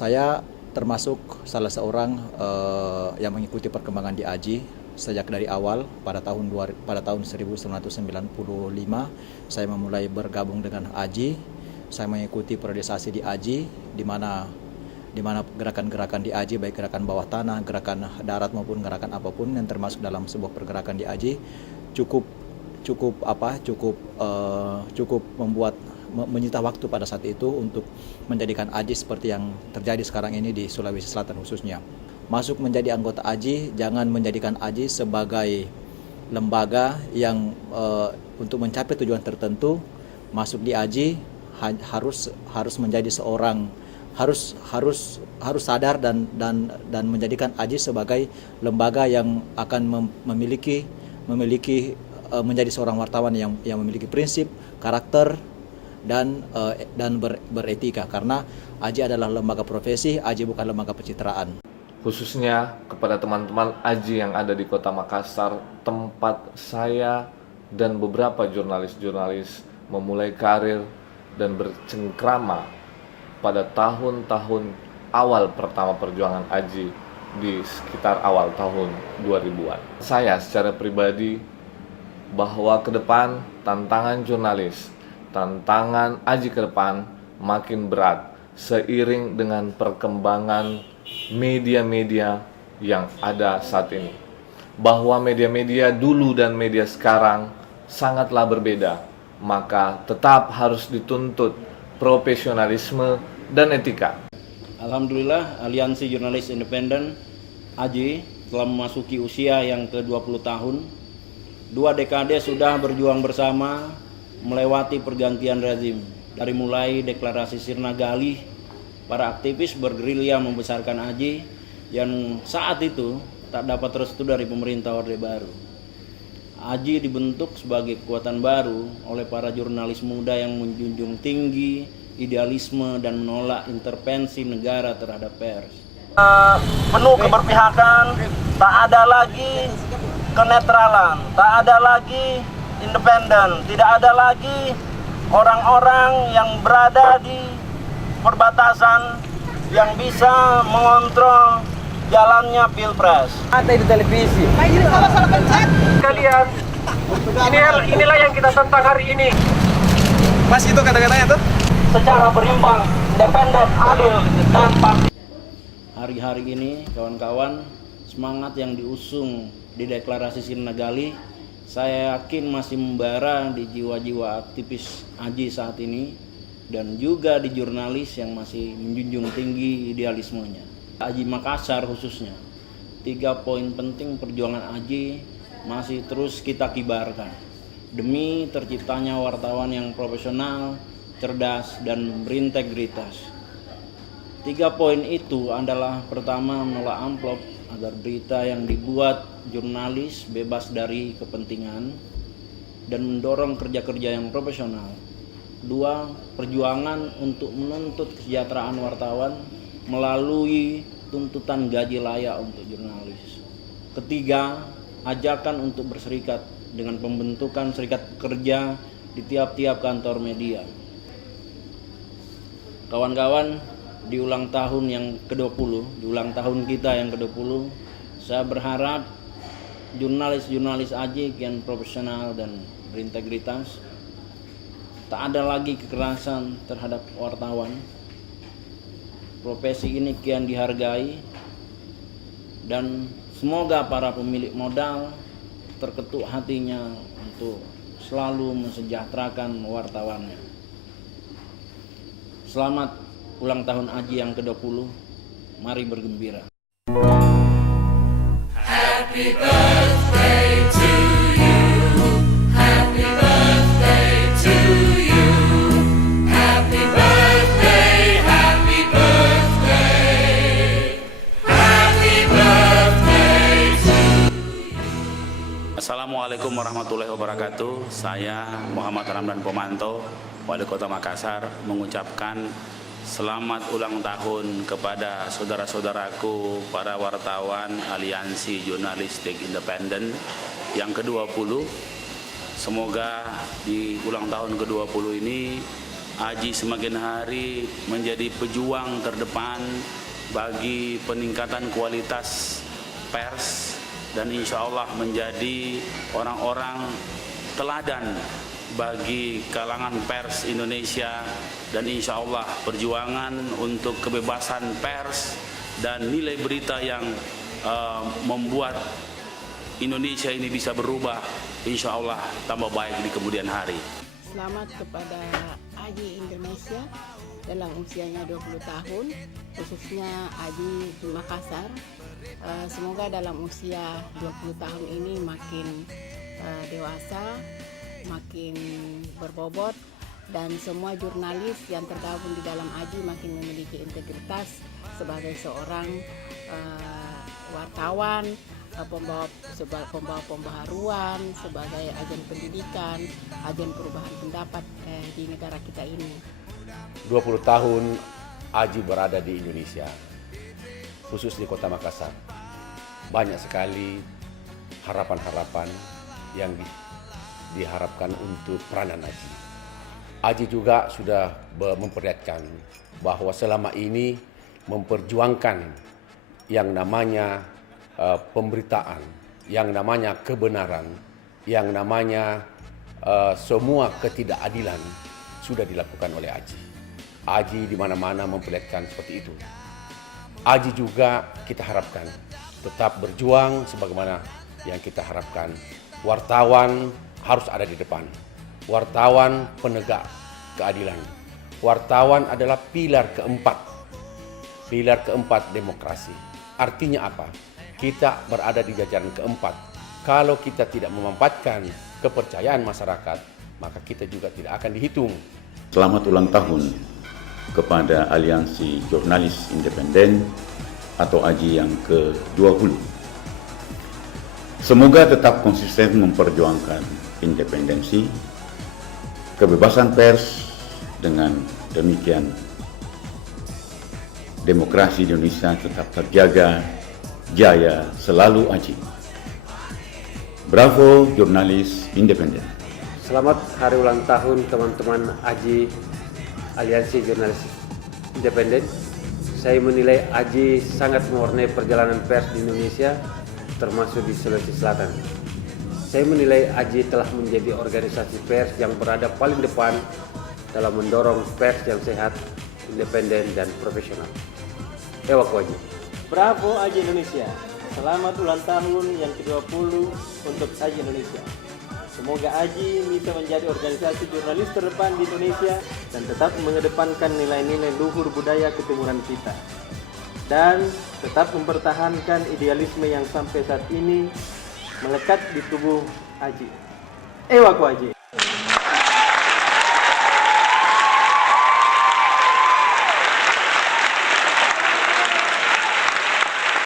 Saya termasuk salah seorang yang mengikuti perkembangan di AJI sejak dari awal pada tahun 1995. Saya memulai bergabung dengan AJI. Saya mengikuti priorisasi di AJI di mana gerakan-gerakan di AJI, baik gerakan bawah tanah, gerakan darat maupun gerakan apapun yang termasuk dalam sebuah pergerakan di AJI cukup membuat menyita waktu pada saat itu untuk menjadikan AJI seperti yang terjadi sekarang ini di Sulawesi Selatan khususnya. Masuk menjadi anggota AJI, jangan menjadikan AJI sebagai lembaga yang untuk mencapai tujuan tertentu. Masuk di AJI harus menjadi seorang harus sadar dan menjadikan AJI sebagai lembaga yang akan menjadi seorang wartawan yang memiliki prinsip, karakter dan beretika, karena AJI adalah lembaga profesi, AJI bukan lembaga pencitraan. Khususnya kepada teman-teman AJI yang ada di Kota Makassar, tempat saya dan beberapa jurnalis-jurnalis memulai karir dan bercengkrama pada tahun-tahun awal pertama perjuangan AJI di sekitar awal tahun 2000-an. Saya secara pribadi bahwa ke depan tantangan jurnalis, tantangan AJI ke depan makin berat seiring dengan perkembangan media-media yang ada saat ini. Bahwa media-media dulu dan media sekarang sangatlah berbeda, maka tetap harus dituntut profesionalisme dan etika. Alhamdulillah, Aliansi Jurnalis Independen AJI telah memasuki usia yang ke-20 tahun. 2 dekade sudah berjuang bersama melewati pergantian rezim. Dari mulai deklarasi Sirna Galih, para aktivis bergerilya membesarkan AJI yang saat itu tak dapat restu dari pemerintah Orde Baru. AJI dibentuk sebagai kekuatan baru oleh para jurnalis muda yang menjunjung tinggi idealisme dan menolak intervensi negara terhadap pers. Penuh keberpihakan, tak ada lagi kenetralan, tak ada lagi independen, tidak ada lagi orang-orang yang berada di perbatasan yang bisa mengontrol jalannya pilpres. Ada di televisi. Kalian, inilah yang kita tentang hari ini. Mas, itu kata-katanya tuh? Secara berimbang, independen, adil, dan pasti. Hari-hari ini kawan-kawan, semangat yang diusung di deklarasi Sirna Galih saya yakin masih membara di jiwa-jiwa aktivis AJI saat ini dan juga di jurnalis yang masih menjunjung tinggi idealismenya. AJI Makassar khususnya, 3 poin penting perjuangan AJI masih terus kita kibarkan demi terciptanya wartawan yang profesional, cerdas, dan berintegritas. 3 poin itu adalah: pertama, menolak amplop agar berita yang dibuat jurnalis bebas dari kepentingan dan mendorong kerja-kerja yang profesional. 2, perjuangan untuk menuntut kesejahteraan wartawan melalui tuntutan gaji layak untuk jurnalis. 3, ajakan untuk berserikat dengan pembentukan serikat pekerja di tiap-tiap kantor media. Kawan-kawan, di ulang tahun yang ke-20, di ulang tahun kita yang ke-20, saya berharap jurnalis-jurnalis AJI kian profesional dan berintegritas. Tak ada lagi kekerasan terhadap wartawan. Profesi ini kian dihargai dan semoga para pemilik modal terketuk hatinya untuk selalu mensejahterakan wartawannya. Selamat ulang tahun AJI yang ke-20. Mari bergembira. Happy birthday to you. Happy birthday to you. Happy birthday, happy birthday. Happy birthday to you. Assalamualaikum warahmatullahi wabarakatuh. Saya Muhammad Ramdan Pomanto, Wali Kota Makassar, mengucapkan selamat ulang tahun kepada saudara-saudaraku para wartawan Aliansi Jurnalistik Independen yang ke-20. Semoga di ulang tahun ke-20 ini Aji semakin hari menjadi pejuang terdepan bagi peningkatan kualitas pers dan insya Allah menjadi orang-orang teladan bagi kalangan pers Indonesia, dan insya Allah perjuangan untuk kebebasan pers dan nilai berita yang membuat Indonesia ini bisa berubah insya Allah tambah baik di kemudian hari. Selamat kepada Aji Indonesia dalam usianya 20 tahun, khususnya Aji di Makassar. Semoga dalam usia 20 tahun ini makin dewasa, makin berbobot, dan semua jurnalis yang tergabung di dalam Aji makin memiliki integritas sebagai seorang wartawan, pembawa pembaharuan, sebagai agen pendidikan, agen perubahan pendapat di negara kita ini. 20 tahun Aji berada di Indonesia, khusus di Kota Makassar. Banyak sekali harapan-harapan yang diharapkan untuk peranan Aji. Aji juga sudah memperlihatkan bahwa selama ini memperjuangkan yang namanya pemberitaan, yang namanya kebenaran, yang namanya semua ketidakadilan sudah dilakukan oleh Aji. Aji di mana-mana memperlihatkan seperti itu. Aji juga kita harapkan tetap berjuang sebagaimana yang kita harapkan. Wartawan harus ada di depan. Wartawan penegak keadilan. Wartawan adalah pilar keempat. Pilar keempat demokrasi. Artinya apa? Kita berada di jajaran keempat. Kalau kita tidak memanfaatkan kepercayaan masyarakat, maka kita juga tidak akan dihitung. Selamat ulang tahun kepada Aliansi Jurnalis Independen atau AJI yang ke-20. Semoga tetap konsisten memperjuangkan independensi, kebebasan pers, dengan demikian demokrasi di Indonesia tetap terjaga, jaya selalu AJI. Bravo jurnalis independen. Selamat hari ulang tahun teman-teman AJI, Aliansi Jurnalis Independen. Saya menilai AJI sangat mewarnai perjalanan pers di Indonesia, termasuk di Sulawesi Selatan. Saya menilai AJI telah menjadi organisasi pers yang berada paling depan dalam mendorong pers yang sehat, independen, dan profesional. Ewaku AJI. Bravo AJI Indonesia. Selamat ulang tahun yang ke-20 untuk AJI Indonesia. Semoga AJI bisa menjadi organisasi jurnalis terdepan di Indonesia dan tetap mengedepankan nilai-nilai luhur budaya ketimuran kita. Dan tetap mempertahankan idealisme yang sampai saat ini melekat di tubuh AJI. Ewaku AJI.